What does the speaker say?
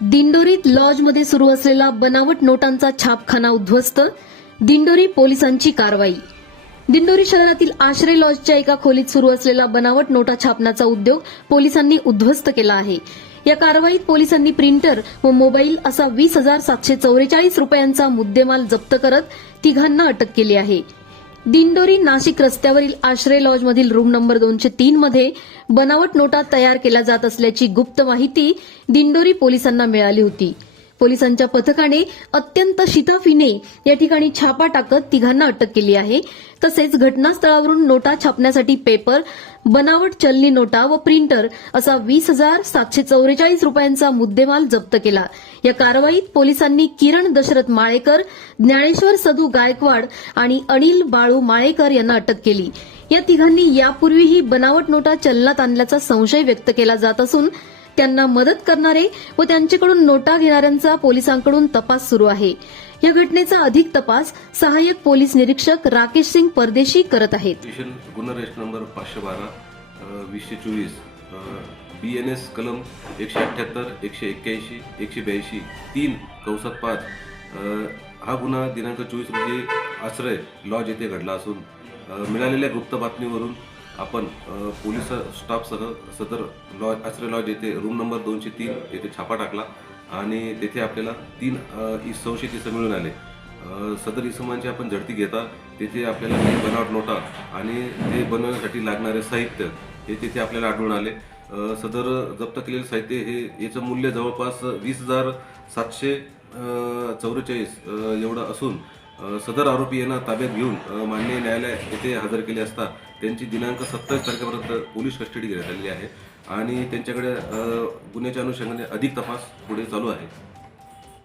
दिंडोरीत लॉजमध्ये सुरू असलेला बनावट नोटांचा छापखाना उद्ध्वस्त दिंडोरी पोलिसांची कारवाई. दिंडोरी शहरातील आश्रय लॉजच्या एका खोलीत सुरू असलेला बनावट नोटा छापण्याचा उद्योग पोलिसांनी उद्ध्वस्त केला आहे. या कारवाईत पोलिसांनी प्रिंटर व मोबाईल असा वीस हजार सातशे चौवेचाळीस रुपयांचा मुद्देमाल जप्त करत तिघांना अटक केली आहे. दिंडोरी नाशिक रस्त्यावरील आश्रय लॉजमधील रूम नंबर दोनशे तीन मध्ये बनावट नोटा तयार केल्या जात असल्याची गुप्त माहिती दिंडोरी पोलिसांना मिळाली होती. पोलिसांच्या पथकाने अत्यंत शिताफीने या ठिकाणी छापा टाकत तिघांना अटक केली आहे. तसेच घटनास्थळावरून नोटा छापण्यासाठी पेपर बनावट चलनी नोटा व प्रिंटर असा वीस हजार सातशे चौवेचाळीस रुपयांचा मुद्देमाल जप्त केला. या कारवाईत पोलिसांनी किरण दशरथ माळेकर ज्ञानेश्वर सदू गायकवाड आणि अनिल बाळू माळेकर यांना अटक केली. या तिघांनी यापूर्वीही बनावट नोटा चलनात आणल्याचा संशय व्यक्त केला जात असून त्यांना मदत करणारे व त्यांच्याकडून नोटा घेणाऱ्यांचा पोलिसांकडून तपास सुरू आहे. या घटनेचा अधिक तपास सहाय्यक पोलीस निरीक्षक राकेश सिंग परदेशी करत आहेत. गुन्हा रजिस्टर नंबर पाचशे बारा वीसशे चोवीस बी एन एस कलम एकशे अठ्ठ्याहत्तर एकशे एक्क्याऐंशी एकशे ब्याऐंशी तीन कौसात पाच हा गुन्हा दिनांक चोवीस रोजी आश्रय लॉज येथे घडला असून मिळालेल्या गुप्त बातमीवरून आपण पोलीस स्टाफसह सदर लॉज आश्रय लॉज येथे रूम नंबर दोनशे तीन येथे छापा टाकला आणि तेथे आपल्याला तीन अ, इस संशयित मिळून आले. सदर इसमांची आपण झडती घेता तेथे आपल्याला काही बनावट नोटा आणि ते बनवण्यासाठी लागणारे साहित्य हे तिथे आपल्याला आढळून आले. सदर जप्त केलेले साहित्य हे याचं मूल्य जवळपास वीस हजार सातशे चौवेचाळीस एवढं असून सदर आरोपी यांना ताब्यात घेऊन मान्य माननीय न्यायालय येथे हजर केले असता त्यांची दिनांक सत्तावीस तारखेपर्यंत पोलीस कस्टडी घेण्यात आलेली आहे आणि त्यांच्याकडे गुन्ह्याच्या अनुषंगाने अधिक तपास पुढे चालू आहे.